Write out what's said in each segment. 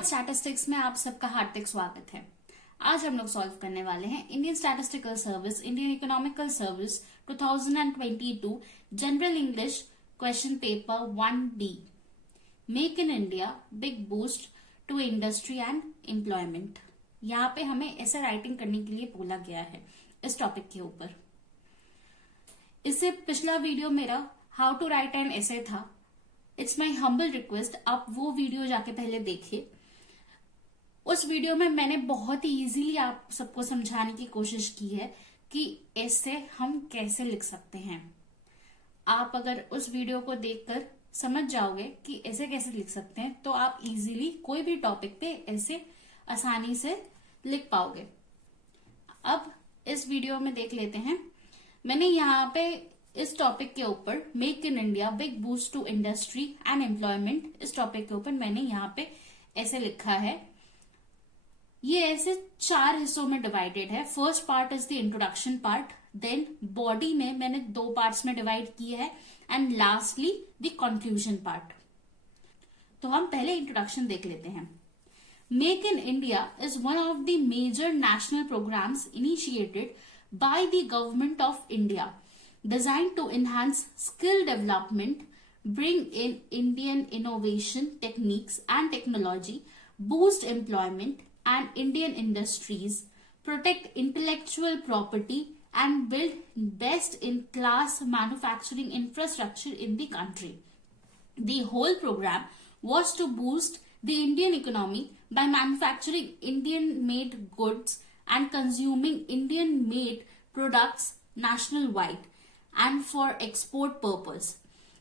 Growth statistics में आप सबका हार्दिक स्वागत है। आज हम लोग सॉल्व करने वाले हैं Indian statistical service, Indian economical service 2022 general English question paper 1B, make in India big boost to industry and employment. यहाँ पे हमें ऐसे राइटिंग करने के लिए बोला गया है इस टॉपिक के ऊपर। इससे पिछला वीडियो मेरा how to write an essay था। इट्स माई हम्बल रिक्वेस्ट, आप वो वीडियो जाके पहले देखिए। उस वीडियो में मैंने बहुत ही इजीली आप सबको समझाने की कोशिश की है कि ऐसे हम कैसे लिख सकते हैं। आप अगर उस वीडियो को देखकर समझ जाओगे कि ऐसे कैसे लिख सकते हैं तो आप इजीली कोई भी टॉपिक पे ऐसे आसानी से लिख पाओगे। अब इस वीडियो में देख लेते हैं। मैंने यहाँ पे इस टॉपिक के ऊपर make in India big boost to industry and employment, इस टॉपिक के ऊपर मैंने यहाँ पे ऐसे लिखा है। ये ऐसे 4 हिस्सों में डिवाइडेड है। First part is the introduction part, then body में मैंने 2 पार्ट्स में डिवाइड किए हैं and lastly the conclusion part. तो हम पहले इंट्रोडक्शन देख लेते हैं। Make in India is one of the major national programmes initiated by the government of India designed to enhance skill development, bring in Indian innovation techniques and technology, boost employment and Indian industries, protect intellectual property and build best-in-class manufacturing infrastructure in the country. The whole program was to boost the Indian economy by manufacturing Indian-made goods and consuming Indian-made products nationwide and for export purpose.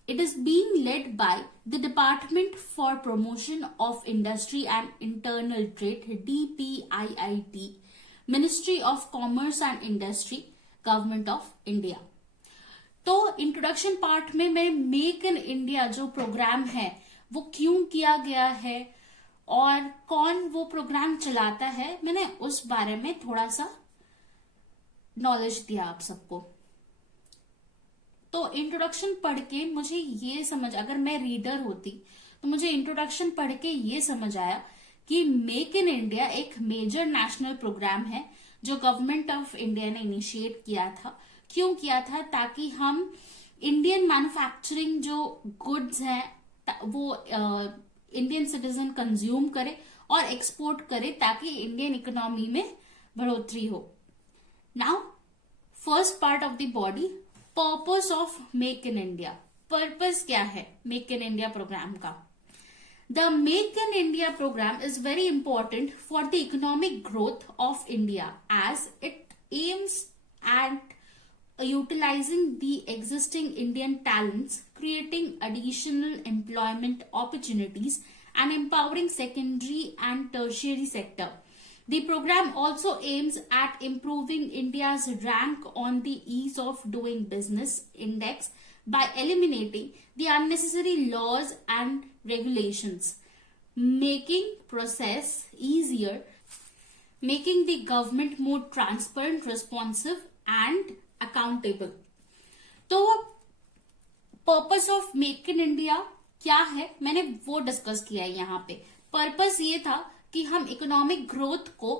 It is being led by the Department for Promotion of Industry and Internal Trade DPIIT, Ministry of Commerce and Industry, Government of India. तो introduction part में मैं make in India जो programme है वो क्यों किया गया है और कौन वो प्रोग्राम चलाता है, मैंने उस बारे में थोड़ा सा नॉलेज दिया आप सबको। तो इंट्रोडक्शन पढ़ के मुझे ये समझ, अगर मैं रीडर होती तो मुझे इंट्रोडक्शन पढ़ के ये समझ आया कि मेक इन इंडिया एक मेजर नेशनल प्रोग्राम है जो गवर्नमेंट ऑफ इंडिया ने इनिशिएट किया था। क्यों किया था? ताकि हम इंडियन मैन्युफैक्चरिंग जो गुड्स हैं वो इंडियन सिटीजन कंज्यूम करे और एक्सपोर्ट करे ताकि इंडियन इकोनॉमी में बढ़ोतरी हो। Now first part of the body, purpose of make in India. Purpose क्या है मेक इन इंडिया प्रोग्राम का? The make in India programme is very important for the economic growth of India as it aims at utilizing the existing Indian talents, creating additional employment opportunities and empowering secondary and tertiary sector. The program also aims at improving India's rank on the ease of doing business index by eliminating the unnecessary laws and regulations, making process easier, making the government more transparent, responsive and accountable. तो purpose of make in India क्या है मैंने वो discuss किया है यहाँ पे। Purpose ये था कि हम इकोनॉमिक ग्रोथ को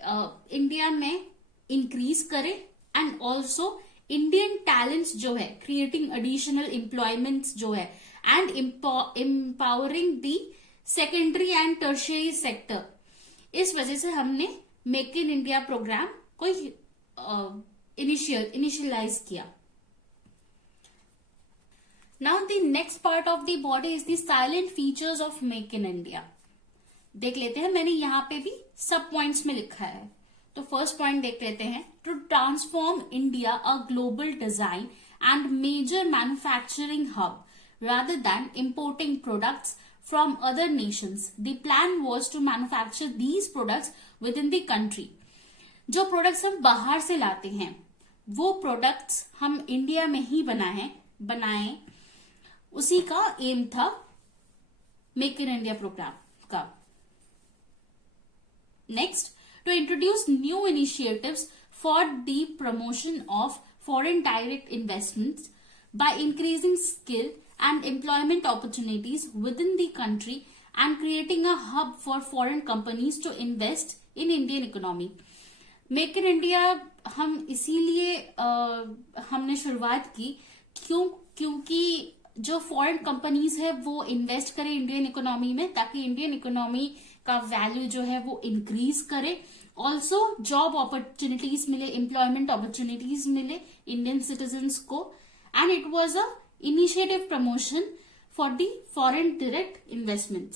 इंडिया में इंक्रीज करें एंड ऑल्सो इंडियन टैलेंट्स जो है, क्रिएटिंग एडिशनल एम्प्लॉयमेंट्स जो है and empowering the secondary and tertiary sector. इस वजह से हमने मेक इन इंडिया प्रोग्राम को इनिशियलाइज किया। Now the next part of the body is the salient features of make in India. देख लेते हैं, मैंने यहाँ पे भी सब पॉइंट्स में लिखा है। तो फर्स्ट पॉइंट देख लेते हैं। To transform India a global design and major manufacturing hub rather than importing products from other nations. The plan was to manufacture these products within the country. जो प्रोडक्ट्स हम बाहर से लाते हैं वो प्रोडक्ट्स हम इंडिया में ही बनाएं, उसी का एम था मेक इन इंडिया प्रोग्राम का। Next, to introduce new initiatives for the promotion of foreign direct investments by increasing skill and employment opportunities within the country and creating a hub for foreign companies to invest in Indian economy. Make in India हम इसीलिए हमने शुरुआत की क्योंकि जो foreign companies है वो invest करें इंडियन इकोनॉमी में, ताकि इंडियन इकोनॉमी का वैल्यू जो है वो इंक्रीज करे. ऑल्सो जॉब अपॉर्चुनिटीज मिले, एम्प्लॉयमेंट अपॉर्चुनिटीज मिले इंडियन सिटीजन्स को. And it was a initiative promotion for the foreign direct investment.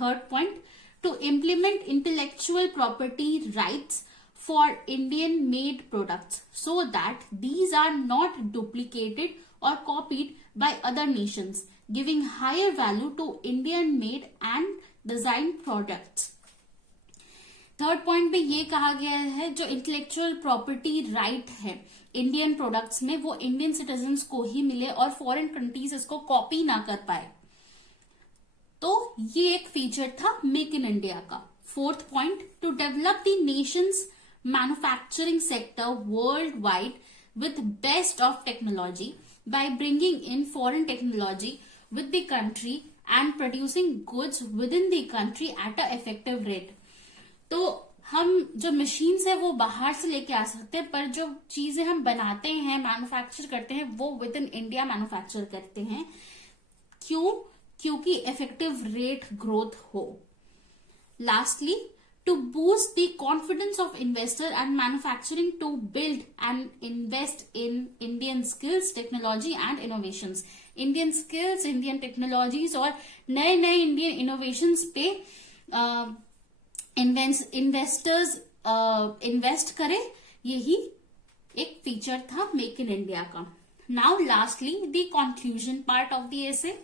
Third point, to implement intellectual property rights for Indian made products so that these are not duplicated or copied by other nations, giving higher value to Indian made and designed products. Third point पे ये कहा गया है जो intellectual property right है Indian products में वो Indian citizens को ही मिले और फॉरेन कंट्रीज इसको कॉपी ना कर पाए. तो ये एक फीचर था मेक इन इंडिया का. Fourth point, to develop the nations manufacturing sector worldwide with best of technology by bringing in foreign technology with the country and producing goods within the country at a effective rate. तो हम जो machines है वो बाहर से लेके आ सकते हैं, पर जो चीजें हम बनाते हैं, मैन्युफैक्चर करते हैं, वो विद इन इंडिया मैन्युफैक्चर करते हैं. क्योंकि इफेक्टिव रेट ग्रोथ हो. Lastly, to boost the confidence of investor and manufacturing to build and invest in Indian skills, technology and innovations. Indian skills, Indian technologies और नए Indian innovations पे investors invest करें, यही एक feature था Make in India का. Now lastly, the conclusion part of the essay.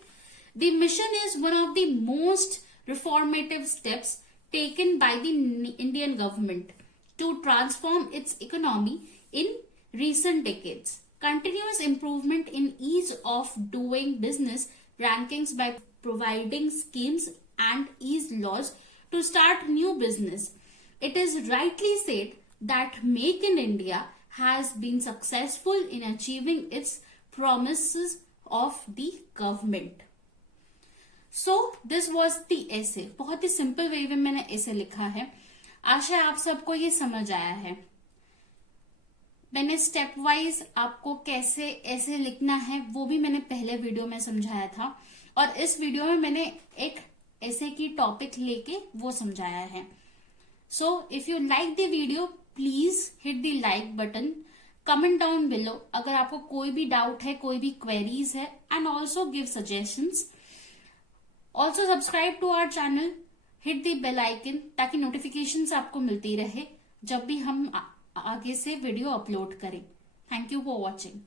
The mission is one of the most reformative steps taken by the Indian government to transform its economy in recent decades. Continuous improvement in ease of doing business rankings by providing schemes and ease laws to start new business. It is rightly said that Make in India has been successful in achieving its promises of the government. So this was the ऐसे. बहुत ही simple way में मैंने ऐसे लिखा है. आशा है आप सबको ये समझ आया है. मैंने स्टेप वाइज आपको कैसे ऐसे लिखना है वो भी मैंने पहले वीडियो में समझाया था, और इस वीडियो में मैंने एक ऐसे की टॉपिक लेके वो समझाया है. So if you like the video please hit the like button, comment down below अगर आपको कोई भी डाउट है, कोई भी क्वेरीज है, and also give suggestions. Also subscribe to our channel, hit the bell icon ताकि नोटिफिकेशंस आपको मिलती रहे जब भी हम आगे से वीडियो अपलोड करें. Thank you for watching.